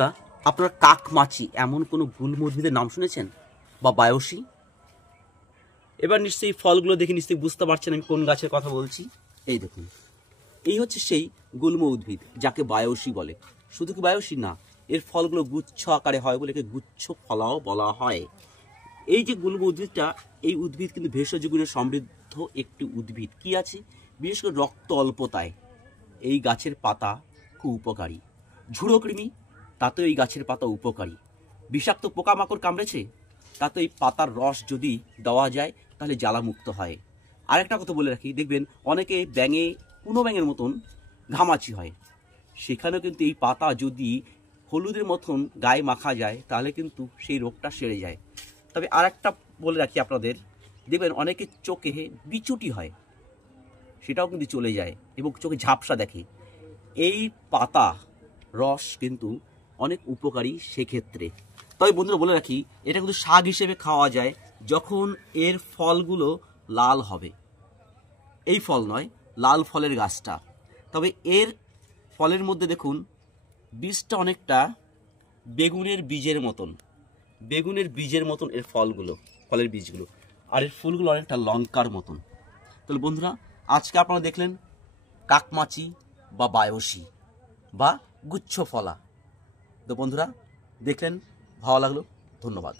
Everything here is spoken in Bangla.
আপনারা কাকমাছি এমন কোনো গুল্ম উদ্ভিদের নাম শুনেছেন বা বায়োসি? এবার নিশ্চয়ই ফলগুলো দেখে নিশ্চয়ই বুঝতে পারছেন আমি কোন গাছের কথা বলছি। এই দেখুন, এই হচ্ছে সেই গুল্ম উদ্ভিদ যাকে বায়োসি বলে। শুধু কি বায়োসি না, এর ফলগুলো গুচ্ছ আকারে হয় বলে একে গুচ্ছ ফলাও বলা হয়। এই যে গুল্ম উদ্ভিদটা, এই উদ্ভিদ কিন্তু ভেষজ গুণে সমৃদ্ধ একটি উদ্ভিদ। কি আছে? বিশেষ করে রক্ত অল্পতায় এই গাছের পাতা খুব উপকারী। ঝুড়ো কৃমি, তাতেও এই গাছের পাতা উপকারী। বিষাক্ত পোকামাকড় কামড়েছে, তাতে এই পাতার রস যদি দেওয়া যায় তাহলে জ্বালামুক্ত হয়। আরেকটা কথা বলে রাখি, দেখবেন অনেকে ব্যাঙে, কোনো ব্যাঙের মতন ঘামাচি হয়, সেখানেও কিন্তু এই পাতা যদি হলুদের মতন গায়ে মাখা যায় তাহলে কিন্তু সেই রোগটা সেরে যায়। তবে আরেকটা বলে রাখি আপনাদের, দেখবেন অনেকের চোখে বিচুটি হয়, সেটাও কিন্তু চলে যায় এবং চোখে ঝাপসা দেখে। এই পাতা রস কিন্তু অনেক উপকারী সেক্ষেত্রে। তবে বন্ধুরা বলে রাখি, এটা কিন্তু শাক হিসেবে খাওয়া যায় যখন এর ফলগুলো লাল হবে। এই ফল নয়, লাল ফলের গাছটা। তবে এর ফলের মধ্যে দেখুন বীজটা অনেকটা বেগুনের বীজের মতন, বেগুনের বীজের মতন এর ফলগুলো, ফলের বীজগুলো, আর এর ফুলগুলো অনেকটা লঙ্কার মতন। তাহলে বন্ধুরা, আজকে আপনারা দেখলেন কাকমাছি বা বায়োসি বা গুচ্ছ ফলা। তো বন্ধুরা দেখলেন, ভালো লাগলো, ধন্যবাদ।